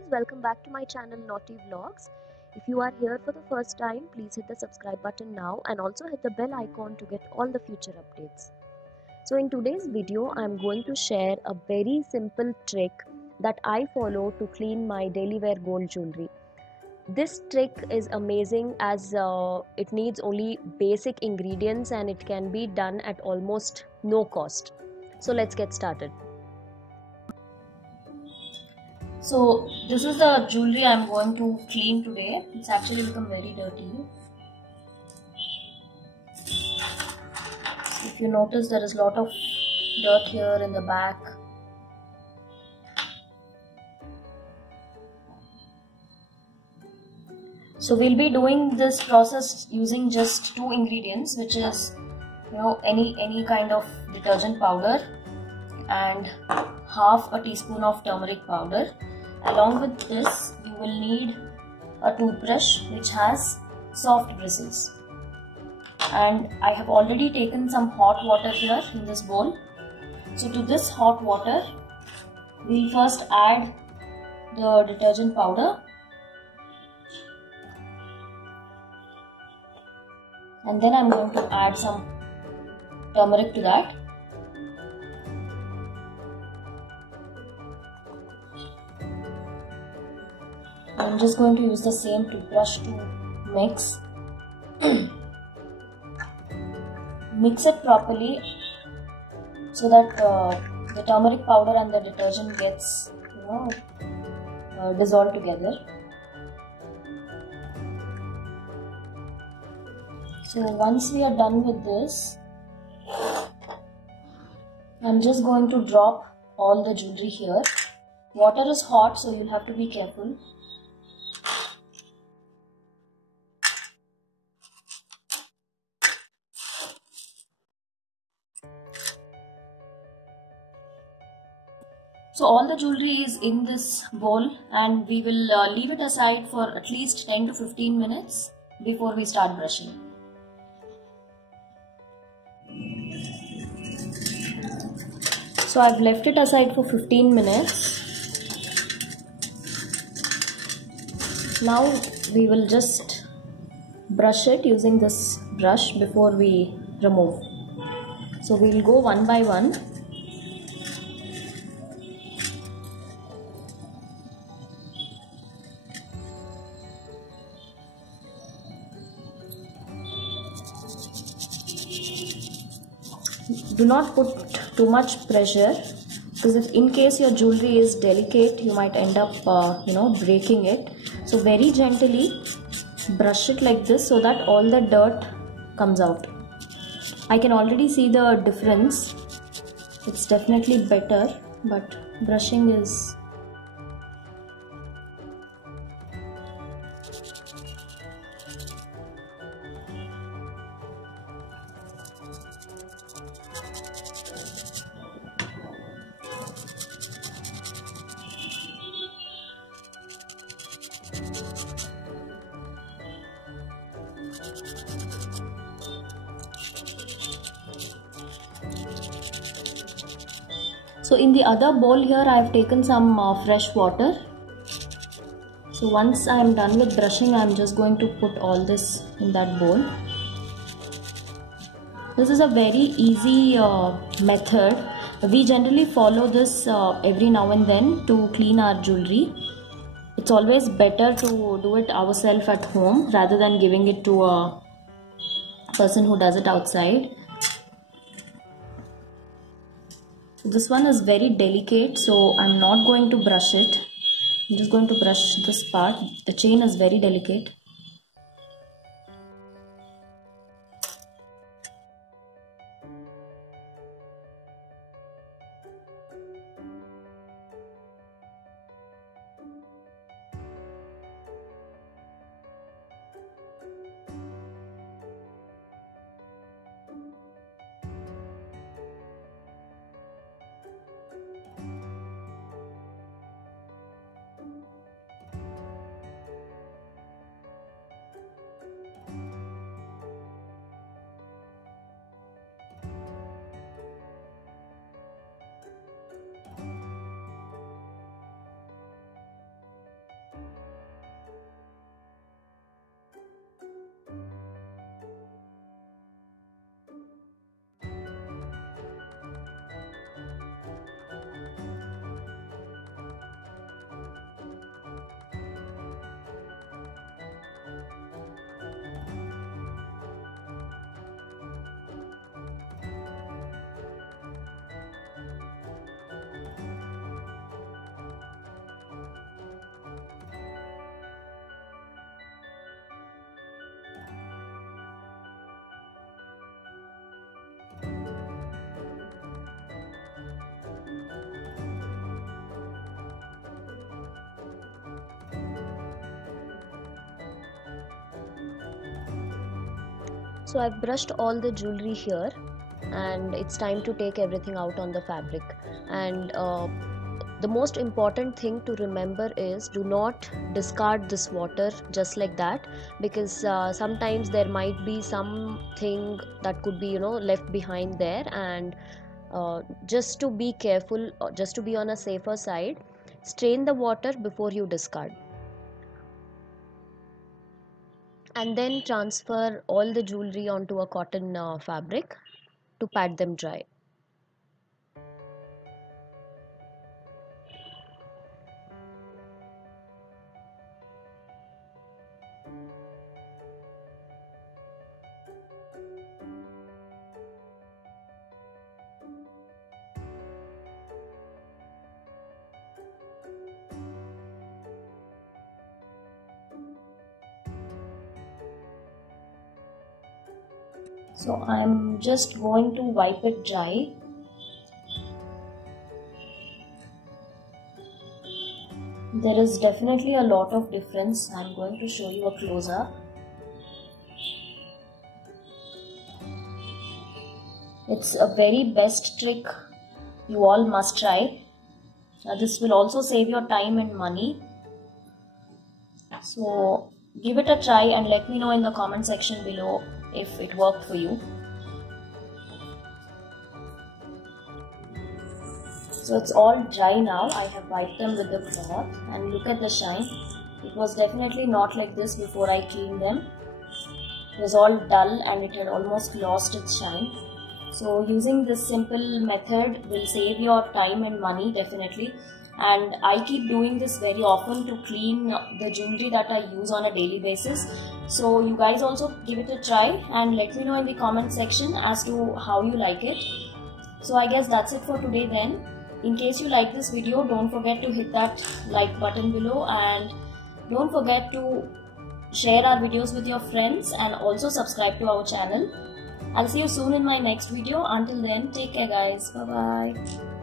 guys, welcome back to my channel Naughty Vlogs. If you are here for the first time, please hit the subscribe button now and also hit the bell icon to get all the future updates. So in today's video, I am going to share a very simple trick that I follow to clean my daily wear gold jewelry. This trick is amazing as it needs only basic ingredients and it can be done at almost no cost. So let's get started. So this is the jewelry I'm going to clean today. It's actually become very dirty. If you notice, there is a lot of dirt here in the back. So we'll be doing this process using just two ingredients, which is any kind of detergent powder and half a teaspoon of turmeric powder. Along with this, you will need a toothbrush which has soft bristles. And I have already taken some hot water here in this bowl. So to this hot water, we'll first add the detergent powder. And then I'm going to add some turmeric to that. I'm just going to use the same toothbrush to mix. Mix it properly so that the turmeric powder and the detergent gets dissolved together. So once we are done with this, I'm just going to drop all the jewelry here. Water is hot, so you'll have to be careful. So all the jewelry is in this bowl and we will leave it aside for at least 10 to 15 minutes before we start brushing. So I've left it aside for 15 minutes. Now we will just brush it using this brush before we remove. So we'll go one by one. Do not put too much pressure, because if in case your jewelry is delicate, you might end up breaking it. So very gently brush it like this so that all the dirt comes out. I can already see the difference. It's definitely better, but brushing is So in the other bowl here, I have taken some fresh water. So once I am done with brushing, I am just going to put all this in that bowl. This is a very easy method. We generally follow this every now and then to clean our jewelry. It's always better to do it ourselves at home rather than giving it to a person who does it outside. This one is very delicate, so I'm not going to brush it. I'm just going to brush this part. The chain is very delicate. So I've brushed all the jewelry here, and it's time to take everything out on the fabric. And the most important thing to remember is, do not discard this water just like that, because sometimes there might be something that could be left behind there. And just to be careful, just to be on a safer side, strain the water before you discard, and then transfer all the jewelry onto a cotton fabric to pat them dry. So I'm just going to wipe it dry. There is definitely a lot of difference. I'm going to show you a close-up. It's a very best trick you all must try. This will also save your time and money. So give it a try and let me know in the comment section below if it worked for you. So it's all dry now. I have wiped them with the cloth and look at the shine. It was definitely not like this before I cleaned them. It was all dull and it had almost lost its shine. So using this simple method will save your time and money definitely. And I keep doing this very often to clean the jewelry that I use on a daily basis. So you guys also give it a try and let me know in the comment section as to how you like it. So I guess that's it for today then. In case you like this video, don't forget to hit that like button below, and don't forget to share our videos with your friends and also subscribe to our channel. I'll see you soon in my next video. Until then, take care guys. Bye bye.